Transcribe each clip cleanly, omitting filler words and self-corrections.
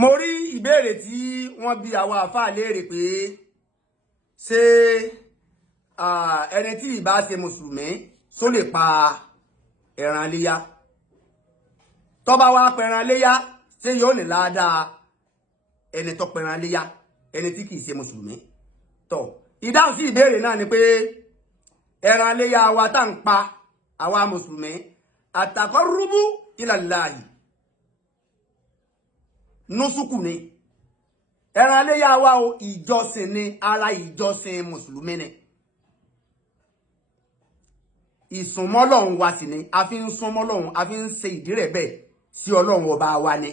mo rí ìbéèrè tí wọ́n bi àwọn àfáà léèrè pé ṣé ẹni tí ìbá ṣe mùsùlùmí só lè pa ẹran léyá tó bá wá pẹran léyá ṣé yóò ní ládàá ẹni tó pẹran léyá ẹni tí kìí ṣe mùsùlùmí tó ìdáhùn sí ìbéèrè náà ni pé ẹran léyá wa tá ń pa àwa mùsùlùmí àtàkọ́rúbú ìlàláyì nusuku ni ẹran léyá wa o ìjọsìn ni ara ìjọsìn mùsùlùmí ni ìsúnmọ́lọ́hun wa sì ni a fi ń súnmọ́lọ́hun a fi ń ṣe ìdí rẹ̀ bẹ́ẹ̀ sí ọlọ́run ọba wa ni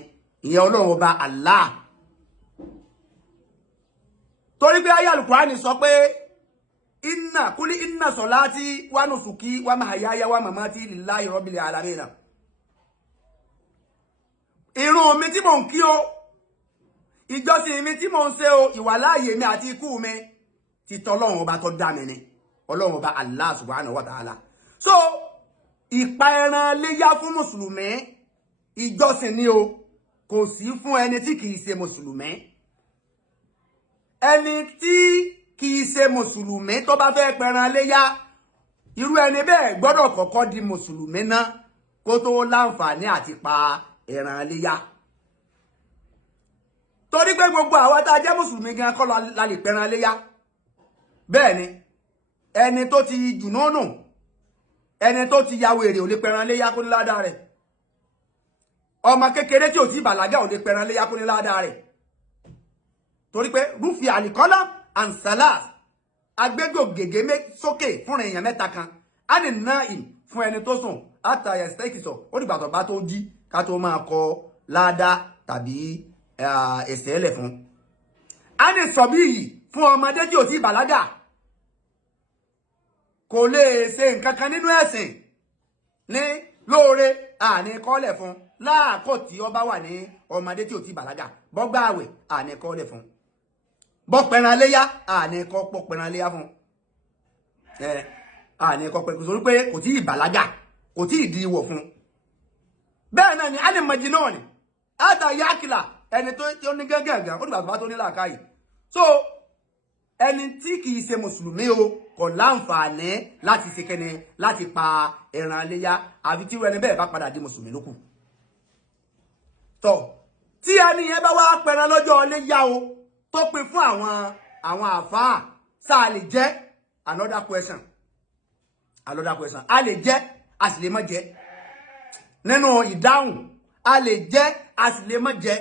ìyẹn ọlọ́run ọba Allah torí pé ayé Al-Qur'ani sọ pé kúlí inna salati wa nusuki wa mahayaya wa mamati lillahi rabbil alamin ìrun mi tí mò ń kí o ìjọsìn mi tí mò ń ṣe o ìwàláàyè mi àti ikú mi ti tọ́lọ́run ọba tó dá mi ni ọlọ́run ọba Allah subhanahu wa ta'ala so ìpa ẹran léyá fún mùsùlùmí ìjọsìn ni o kò sí fún ẹni tí kìí ṣe mùsùlùmí ẹni tí kìí ṣe mùsùlùmí tó bá fẹ́ pẹran léyá irú ẹni bẹ́ẹ̀ gbọ́dọ̀ kọ́kọ́ di mùsùlùmí náà kó tó láǹfààní àti pa ẹran léyá torí pé gbogbo àwa tá a jẹ́ mùsùlùmí gan kọ́ la lè pẹran léyá bẹ́ẹ̀ ni ẹni tó ti jùnúnù ẹni tó ti ya wèrè ò lè pẹran léyá kó ní ládàá rẹ̀ ọmọ kékeré tí ò ti bàlágà ò lè pẹran léyá kó ní ládàá rẹ̀ torí pé rúfì àlìkọ́lá ansalas agbégbò gègé sókè fún èèyàn mẹ́ta kan á ní ná ìm fún ẹni tó sùn àtàyà stẹ́kìsọ̀ ó dìgbà tó bá tó jí ká tó máa kọ ládàá tàbí ẹsẹ̀ ẹlẹ̀ fún á ní sọ̀bí yìí fún ọmọdé tí ò ti bàlágà kò lè ṣe nǹkan kan nínú ẹ̀sìn ní lóore àní kọ́lẹ̀ fún láàkó tí ó bá wà ní ọmọdé tí ò ti bàlágà bọ́gbà àwẹ̀ àní kọ́lẹ̀ fún bọ́ pẹran léyá àní kọ́ pọ̀ pẹran léyá fún àní kọ́ pẹ̀lú sórí pé kò tí ì bàlágà kò tí ì di ìwọ̀ fún bẹ́ẹ̀ náà ni a lè mọ̀jì náà ni àtà yákìlà ẹni tó ní gángan ó dìgbà tó bá tó ní làákàyè so ẹni tí kìí ṣe mùsùlùmí o kò láǹfààní láti ṣe kẹ́ni láti pa ẹran léyá àfi tí ẹni bẹ́ẹ̀ bá padà di mùsùlùmí lókù tó tí ẹni yẹn bá wá pẹran lọ́jọ́ léyá o tó pin fún àwọn àfáà sáà lè jẹ́ another question a lè jẹ́ a sì lè má jẹ́ nínú ìdáhùn a lè jẹ́ a sì lè má jẹ́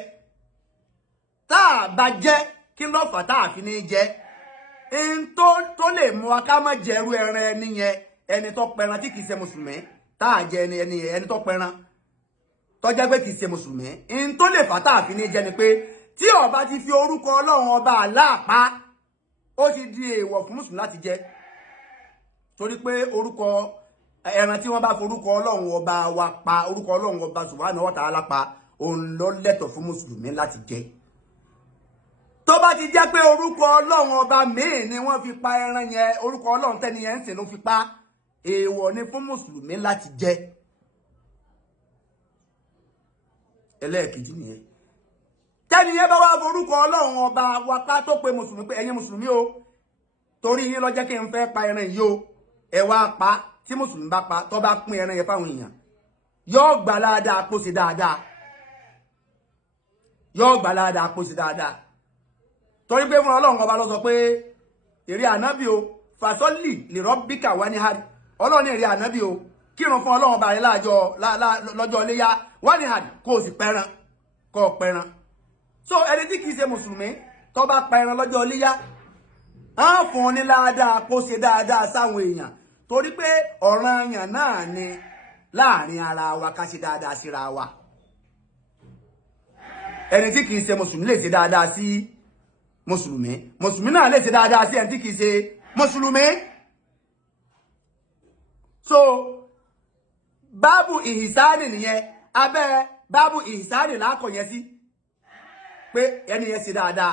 tá a bá jẹ́ kí ló fà tá a fi ní jẹ́ tó lè mú wa ká má jẹrú ẹran ẹni yẹn ẹni tó pẹran tí kìí ṣe mùsùlùmí tá a jẹ ẹni tó pẹran tó jẹ́ pé kìí ṣe mùsùlùmí tó lè fà tá a fi ní jẹ́ ni pé tí ó bá ti fi orúkọ Ọlọ́run ọba aláàpá ó ti di èèwọ̀ fún mùsùlùmí láti jẹ torí pé orúkọ ẹran tí wọ́n bá forúkọ Ọlọ́run ọba wa pa orúkọ Ọlọ́run ọba subhanahu wa ta'ala pa òun ló lẹ́tọ̀ọ́ fún mùsùlùmí láti jẹ tó bá ti jẹ́ pé orúkọ Ọlọ́run ọba míì ni wọ́n fi pa ẹran yẹn orúkọ Ọlọ́run tẹ́ni yẹn ń sìn ló fi pa èèwọ̀ ni fún mùsùlùmí láti jẹ ẹlẹ́ẹ̀kejì nìyẹn tẹ́ni yẹn bá wá forúkọ Ọlọ́run ọba wa pa tó pe mùsùlùmí pé ẹ̀yin mùsùlùmí o torí yín ló jẹ́ kí n fẹ́ pa ẹran yìí o ẹ wá pa tí mùsùlùmí bá pa tó bá pín ẹran yẹn fáwọn èèyàn yóò gbà ládàá pósí dáadáa yóò gbà ládàá pósí dáadáa torí pé fún Ọlọ́run ọba ló sọ pé èrè ànábì o fàsọ́lì lè rọ́bíkà wá ní hàdì Ọlọ́run èrè ànábì o kírun fún Ọlọ́run ọba rẹ̀ lọ́jọ́ iléyá wá ní hàdì kó o sì pẹran kó o pẹran so ẹni tí kìí ṣe mùsùlùmí tó bá pẹran lọ́jọ́ iléyá á fún un ní ládàá kó ṣe dáadáa sáwọn èèyàn torí pé ọ̀ranyàn náà ni láàrin ara wa ká ṣe dáadáa síra wa ẹni tí kìí ṣe mùsùlùmí lè ṣe dáadáa sí mùsùlùmí náà lè ṣe dáadáa sí ẹni tí kìí ṣe mùsùlùmí so báàbù ìhìsáàdì nìyẹn abẹ́ báàbù ìhìsáàdì lákọ̀ yẹn sí pé ẹni yẹn ṣe dáadáa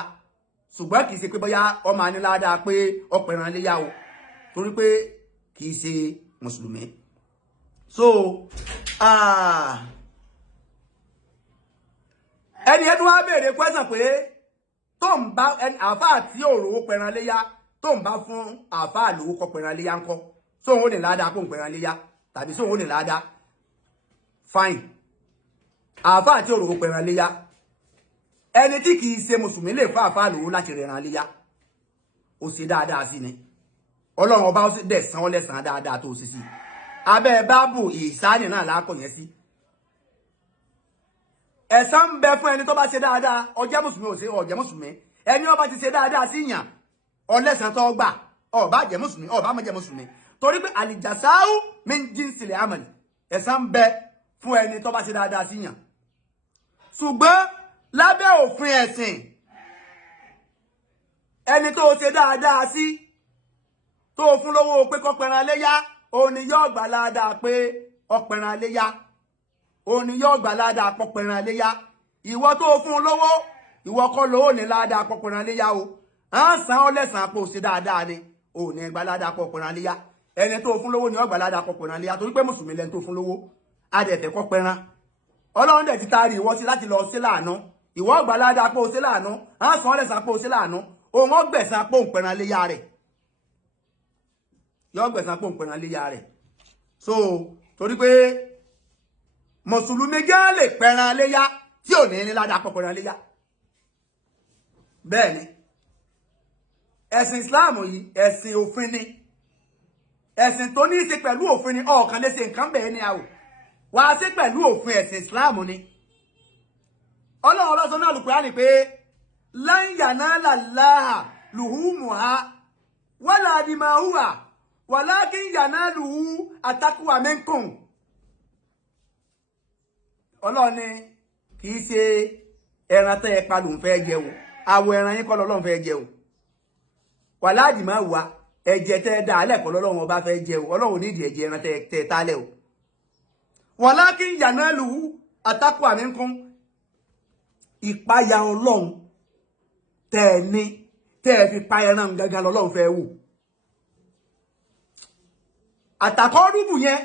ṣùgbọ́n kìí ṣe pé bóyá ọmọ aníláadáa pé ọpẹran léyà o torí pé kìí ṣe mùsùlùmí so ẹni ẹ tún wá béèrè question pé tó ń bá àáfàá tí ò rówó pẹran léyá tó ń bá fún àáfàá lówó kọ pẹran léyá ńkọ́ sóhun ó ní ládàá kó ń pẹran léyá tàbí sóhun ó ní ládàá fine àáfàá tí ò rówó pẹran léyá ẹni tí kì í ṣe mùsùlùmí lè fún àáfàá lówó láti rẹran léyá ó ṣe dáadáa sí ni ọlọ́run ọba ó dẹ̀ san ọ́ lẹ́san dáadáa tó ṣe sí abẹ́ báàbù ìsáni náà lákọ̀ yẹn sí ẹ̀san ń bẹ fún ẹni tó bá ṣe dáadáa ó jẹ́ mùsùlùmí ò ṣe ó jẹ́ mùsùlùmí ẹni ó bá ti ṣe dáadáa sí yàn ọlẹ́san tó gbà ó bá jẹ́ mùsùlùmí ó bá má jẹ́ mùsùlùmí torí pé àlìjàsáù min jinsil amali ẹ̀san ń bẹ fún ẹni tó bá ṣe dáadáa sí yàn ṣùgbọ́n lábẹ́ òfin ẹ̀sìn ẹni tó ṣe dáadáa sí tó fún lówó pé kó pẹran léyá òun ni yóò gbà ládàá pé ó pẹran léyá òun ni yóò gbà ládàá pé ó pẹran léyá ìwọ tó fún lówó ìwọ kọ́ lówó ní ládàá pé ó pẹran léyá o à ń san ọ́ lẹ́san pé ó ṣe dáadáa ni òun ní gbà ládàá pé ó pẹran léyá ẹni tó fún lówó ni ó gbà ládàá pé ó pẹran léyá torí pé mùsùlùmí lẹni tó fún lówó adẹ̀fẹ̀ kó pẹran ọlọ́run dẹ̀ ti taari ìwọ sí láti lọ sí láàánú ìwọ gbà ládàá pé ó ṣe láàánú à ń san ọ́ lẹ́san pé ó ṣe láàánú òun ó gbẹ̀san pé òun pẹran léyá rẹ̀ yọ gbẹ̀san pé òun pẹran léyá rẹ̀ so torí pé mùsùlùmí gán lè pẹran léyá tí ò ní ládàá pé pẹran léyá bẹ́ẹ̀ ni ẹ̀sìn Islam yìí ẹ̀sìn òfin ni ẹ̀sìn tó ní í ṣe pẹ̀lú òfin ni ọ̀kan lè ṣe nǹkan bẹ́ẹ̀ ni a ò wá sí pẹ̀lú òfin ẹ̀sìn Islam ni ọlọ́run ọlọ́sọ náà Al-Qur'ani pé lan yanala Allaha luhumuha wala dima'uha walakin yanaluhu at-taqwa minkum ọlọ́run ni kì í ṣe ẹran tẹ́ ẹ pa ló ń fẹ́ jẹ o àwọ̀ ẹran yín kọ́ lọ́lọ́run fẹ́ jẹ o wala dima'uha ẹ̀jẹ̀ tẹ́ ẹ dá alẹ́ kọ́ lọ́lọ́run ọba fẹ́ jẹ o ọlọ́run nídìí ẹ̀jẹ̀ ẹran tẹ́ ẹ tálẹ̀ o walakin yanaluhu at-taqwa minkum ìpáyà ọlọ́run tẹ́ ẹ ní tẹ́ ẹ fi pa ẹran gangan lọ́lọ́run fẹ́ wò àtàkọ́ rúbù yẹn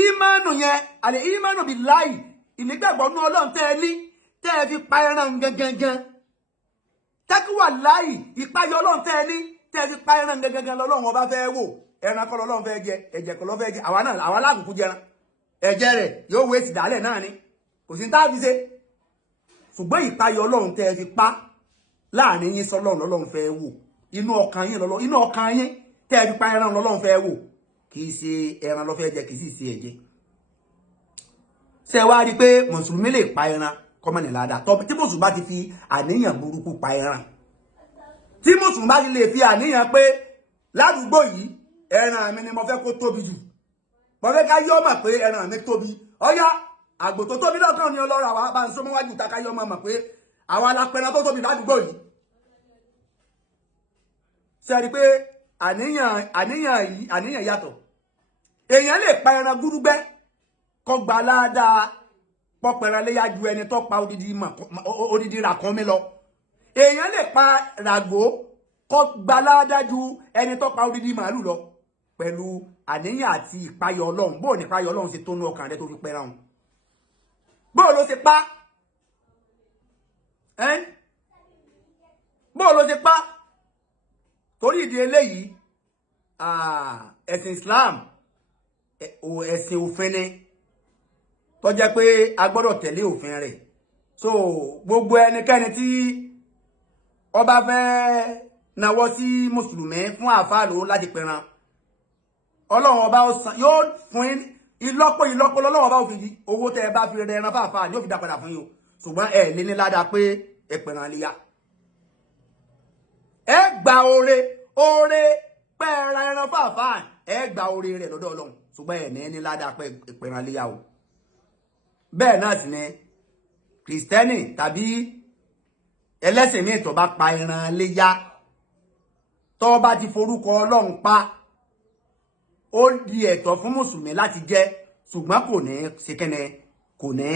ìmánu yẹn àlè ìmánu billahi ìnígbàgbọ́ nú ọlọ́run tẹ́ ẹ ní tẹ́ ẹ fi pa ẹran gangan taqwa láì ìpáyà ọlọ́run tẹ́ ẹ ní tẹ́ ẹ fi pa ẹran gangan lọ́lọ́run ọba fẹ́ wò ẹran kọ́ lọ́lọ́run fẹ́ jẹ ẹ̀jẹ̀ kọ́ lọ́ fẹ́ jẹ àwa láàkùkù jẹran ẹ̀jẹ̀ rẹ̀ yóò wé sí dálẹ̀ náà ni kò sí ní táàbí ṣe ṣùgbọ́n ìpáyà ọlọ́run tẹ́ ẹ fi pa láàrin yín sọ́lọ́run lọ́lọ́run fẹ́ wò inú ọkàn yín tẹ́ ẹ fi pa ẹran lọ́lọ́run fẹ́ wò kì í ṣe ẹran ló fẹ́ jẹ kì í sì ṣe ẹ̀jẹ̀ ṣé wá rí pé mùsùlùmí lè pa ẹran kọ́mọ̀nì ládàá tí mùsùlùmí bá ti fi àníyàn burúkú pa ẹran tí mùsùlùmí bá ti lè fi àníyàn pé ládùúgbò yìí ẹran mi ni mo fẹ́ kó tóbi jù mo fẹ́ ká yọ́ mọ̀ pé ẹran mi tóbi ọ̀yá àgbò tó tóbi lọ́kàn ni ọlọ́run àwa bá ń sọ mọ́wájú ká yọ́ mọ̀ pé àwa la pẹran tó tóbi ládùúgbò yìí ṣe rí pé àníyàn yàtọ̀ èèyàn lè pa ẹran gúrúgbẹ́ kó gba ládàá pọ́pẹ̀rẹ̀ léyà ju ẹni tó pa odidi ràkúnmí lọ èèyàn lè pa ràgbó kó gba ládàá ju ẹni tó pa odidi màálù lọ pẹ̀lú àníyàn àti ìpayọ̀ ọlọ́run bóò ní ìpayọ̀ ọlọ́run ṣe tó ní ọkàn rẹ tó fi pẹran ọ̀hún bóò ló ṣe pa bóò ló ṣe pa torí ìdí eléyìí ẹ̀sìn Islam ẹ̀sìn òfin ni tó jẹ́ pé a gbọ́dọ̀ tẹ̀lé òfin rẹ̀ so gbogbo ẹnikẹ́ni tí ó bá fẹ́ nawọ́ sí mùsùlùmí fún àáfàá lówó láti pẹran ọlọ́run ọba yóò fún ìlọ́pọ̀ lọ́lọ́run ọba òfin owó tẹ́ ẹ bá fi rẹ ẹran fáfáà yóò fi dá padà fún yín o ṣùgbọ́n ẹ lé ní ládàá pé ẹ pẹran léyà ẹ gba oore pẹ́ẹ́ra ẹran fáfáà ẹ gba oore rẹ̀ lọ́dọ̀ ọlọ́run ṣùgbọ́n ẹ ní ládàá pé ẹ pẹran léyà o bẹ́ẹ̀ náà sì ni kìrìsìtẹ́nì tàbí ẹlẹ́sìn míì tó bá pa ẹran léyà tó bá ti forúkọ ọlọ́run pa ó di ẹ̀tọ́ fún mùsùlùmí láti jẹ ṣùgbọ́n kò ní ṣekẹ́nẹ kò ní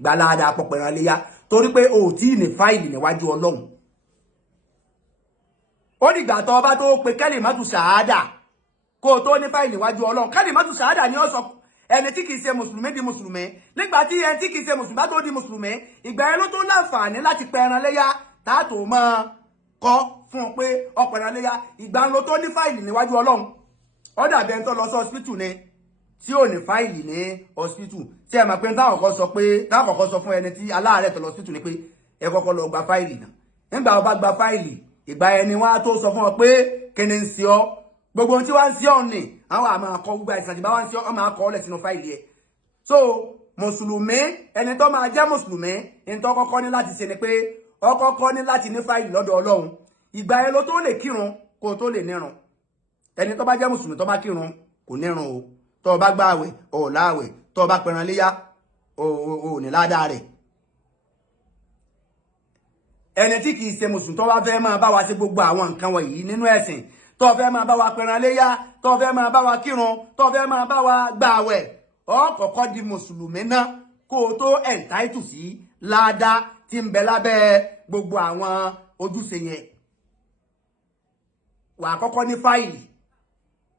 gbalada pọ̀pọ̀ ẹran léyà torí pé o ò tí ì ní fáìlì níwájú ọlọ́run ó dìgbà tó bá tó pe kẹ́lìmátù ṣàhádà kó o tó ní fáìlì níwájú ọlọ́run kẹ́lìmátù ṣàhádà ni ó sọ ẹni tí kìí ṣe mùsùlùmí di mùsùlùmí nígbà tí ẹni tí kìí ṣe mùsùlùmí bá tó di mùsùlùmí ìgbà yẹn ló tó láǹfààní láti pẹran léyà táàtò máa kọ́ fún un pé ọpẹran léyà ìgbà ló tó ní fáìlì níwájú Ọlọ́run ó dàbí ẹni tó lọ sí hospital ni tí ò ní fáìlì ní hospital tí ẹ mọ̀ pé táwọn kọ́kọ́ sọ fún ẹni tí aláàárẹ̀ tó lọ hospital ni pé ẹ kọ́kọ́ lọ gba fáìlì náà nígbà wọn bá gba fáìlì ìgbà ẹni wọn á tó sọ fún ọ pé kíni ń ṣe ọ gbogbo tí wọ́n ń ṣe ọ ní àwọn àmọ́ akọ gbogbo àìsàn tí bá wọ́n ń ṣe ọ máa kọ ọ lẹ̀ sínú fáìlì ẹ̀ so mùsùlùmí ẹni tó máa jẹ́ mùsùlùmí ẹni tó kọ́kọ́ ní láti ṣe ni pé ọ kọ́kọ́ ní láti ní fáìlì lọ́dọ̀ Ọlọ́run ìgbà ẹ ló tó lè kírun kó tó lè nírun ẹni tó bá jẹ́ mùsùlùmí tó bá kírun kò nírun o tó bá gbààwẹ̀ ò láàwẹ̀ tó bá pẹran léyà ò ní ládàá rẹ̀ ẹni tí kìí ṣe mùsùlùmí tó bá fẹ́ máa bá wa ṣe gbogbo àwọn nǹkan wọ̀nyí nínú ẹ̀sìn tó fẹ́ máa bá wa pẹran léyà tó fẹ́ máa bá wa kírun tó fẹ́ máa bá wa gbààwẹ̀ ó kọ́kọ́ di mùsùlùmí náà kó o tó entitle sí ládàá tí ń bẹ lábẹ́ gbogbo àwọn ojúṣe yẹn wà á kọ́kọ́ ní fáìlì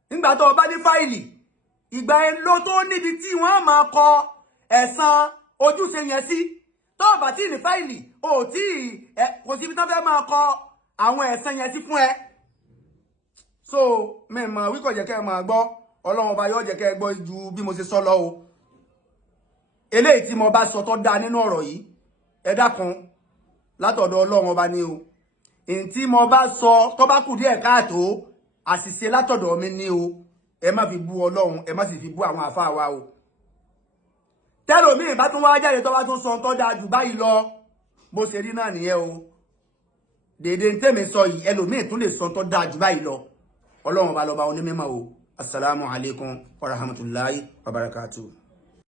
nígbà tó o bá ní fáìlì ìgbà yẹn ló tó níbi tí wọ́n máa kọ ẹ̀san ojúṣe yẹn sí tó bá tí ní fáìlì o tí kò síbi tán fẹ́ máa kọ àwọn ẹ̀san yẹn sí fún ẹ so mẹ́mọ̀ wíkọ̀ jẹ́ kẹ́ máa gbọ́ Ọlọ́run ọba yóò jẹ́ kẹ́ gbọ́ ju bí mo ṣe sọ lọ o eléyìí tí mo bá sọ tó dáa nínú ọ̀rọ̀ yìí ẹ dákun látọ̀dọ̀ Ọlọ́run ọba ni o èyí tí mo bá sọ tó bá kù díẹ̀ káàtó àṣìṣe látọ̀dọ̀ mi ni o ẹ má fi bú Ọlọ́run ẹ má sì fi bú àwọn àfáà wa o tẹ́lòmíì bá tún wá jáde tó bá tún sọ tó dáa jù báyìí lọ bó ṣe rí náà nìyẹn o dèdè ń tèmi sọ yìí ẹlòmíì tún lè sọ tó dáa jù báyìí lọ Ọlọ́run ọba lọ́ba onímọ̀ o assalamu alaikum wa rahmatullahi wa barakatuh.